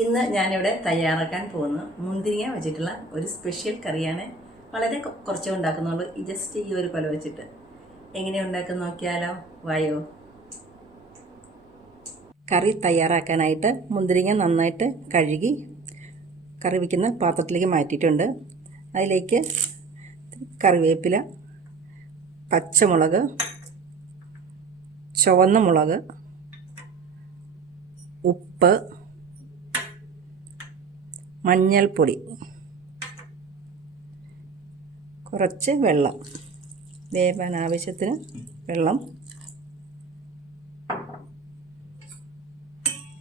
ഇന്ന് ഞാനിവിടെ തയ്യാറാക്കാൻ പോകുന്ന മുന്തിരിങ്ങ വെച്ചിട്ടുള്ള ഒരു സ്പെഷ്യൽ കറിയാണ്. വളരെ കുറച്ചേ ഉണ്ടാക്കുന്നുള്ളൂ. ജസ്റ്റ് ഈ ഒരു കൊല വെച്ചിട്ട് എങ്ങനെയാണ് ഉണ്ടാക്കുന്ന നോക്കിയാലോ? വായോ. കറി തയ്യാറാക്കാനായിട്ട് മുന്തിരിങ്ങ നന്നായിട്ട് കഴുകി കറി വയ്ക്കുന്ന പാത്രത്തിലേക്ക് മാറ്റിയിട്ടുണ്ട്. അതിലേക്ക് കറിവേപ്പില, പച്ചമുളക്, ചുവന്ന മുളക്, ഉപ്പ്, മഞ്ഞൾപ്പൊടി, കുറച്ച് വെള്ളം, വേവാൻ ആവശ്യത്തിന് വെള്ളം,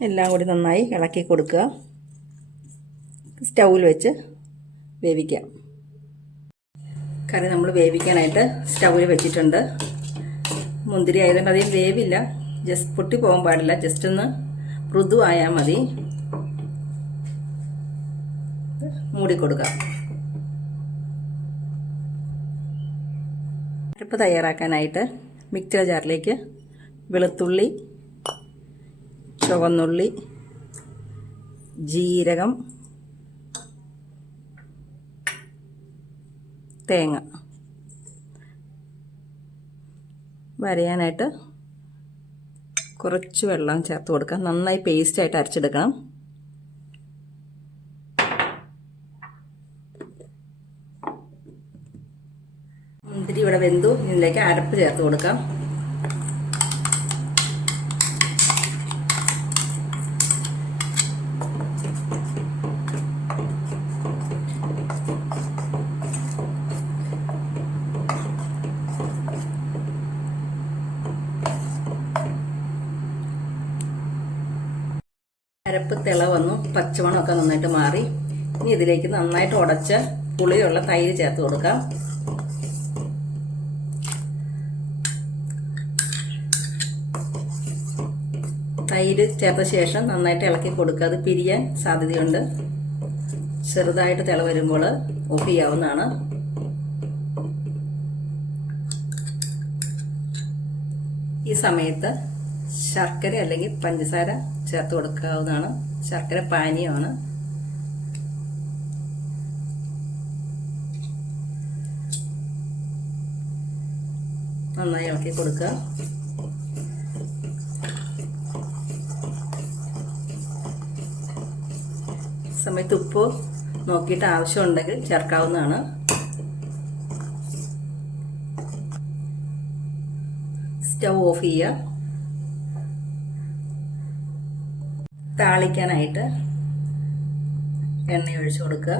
എല്ലാം കൂടി നന്നായി ഇളക്കി കൊടുക്കുക. സ്റ്റൗവിൽ വെച്ച് വേവിക്കാം. കറി നമ്മൾ വേവിക്കാനായിട്ട് സ്റ്റൗവിൽ വെച്ചിട്ടുണ്ട്. മുന്തിരി ആയതുകൊണ്ട് അധികം വേവില്ല, ജസ്റ്റ് പൊട്ടി പോകാൻ പാടില്ല, ജസ്റ്റ് ഒന്ന് മൃദുവായാൽ മതി. മൂടിക്കൊടുക്കാം. അരപ്പ് തയ്യാറാക്കാനായിട്ട് മിക്സർ ജാറിലേക്ക് വെളുത്തുള്ളി, ചുവന്നുള്ളി, ജീരകം, തേങ്ങ വരയാനായിട്ട് കുറച്ച് വെള്ളം ചേർത്ത് കൊടുക്കാം. നന്നായി പേസ്റ്റായിട്ട് അരച്ചെടുക്കണം. മുന്തിരി ഇവിടെ വെന്തു. ഇതിലേക്ക് അരപ്പ് ചേർത്ത് കൊടുക്കാം. അരപ്പ് തിള വന്നു, പച്ചമണമൊക്കെ നന്നായിട്ട് മാറി. ഇനി ഇതിലേക്ക് നന്നായിട്ട് ഉടച്ച പുളിയുള്ള തൈര് ചേർത്ത് കൊടുക്കാം. തൈര് ചേർത്ത ശേഷം നന്നായിട്ട് ഇളക്കി കൊടുക്കുക. അത് പിരിയാൻ സാധ്യതയുണ്ട്. ചെറുതായിട്ട് തിള വരുമ്പോൾ ഓഫ് ചെയ്യാവുന്നതാണ്. ഈ സമയത്ത് ശർക്കര അല്ലെങ്കിൽ പഞ്ചസാര ചേർത്ത് കൊടുക്കാവുന്നതാണ്. ശർക്കര പാനീയമാണ്. നന്നായി ഇളക്കി കൊടുക്കുക. സമയത്ത് ഉപ്പ് നോക്കിയിട്ട് ആവശ്യമുണ്ടെങ്കിൽ ചേർക്കാവുന്നതാണ്. സ്റ്റൗ ഓഫ് ചെയ്യുക. താളിക്കാനായിട്ട് എണ്ണ ഒഴിച്ചു കൊടുക്കുക.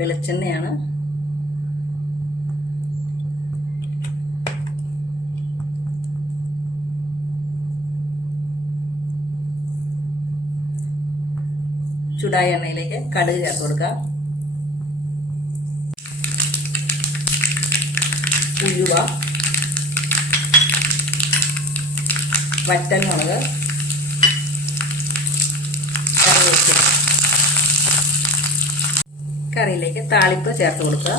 വെളിച്ചെണ്ണയാണ്. ചൂടായ എണ്ണയിലേക്ക് കടുക് ചേർത്ത് കൊടുക്കുക. ഉലുവ, വറ്റൽമുളക്, കറിവേപ്പില. കറിയിലേക്ക് താളിപ്പ് ചേർത്ത് കൊടുക്കുക.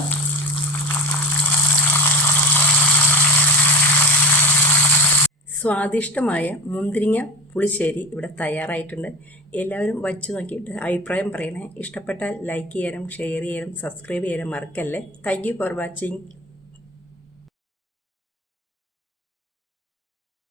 സ്വാദിഷ്ടമായ മുന്തിരിങ്ങ പുളിശ്ശേരി ഇവിടെ തയ്യാറായിട്ടുണ്ട്. എല്ലാവരും വച്ചു നോക്കിയിട്ട് അഭിപ്രായം പറയണേ. ഇഷ്ടപ്പെട്ടാൽ ലൈക്ക് ചെയ്യാനും ഷെയർ ചെയ്യാനും സബ്സ്ക്രൈബ് ചെയ്യാനും മറക്കല്ലേ. Thank you for watching.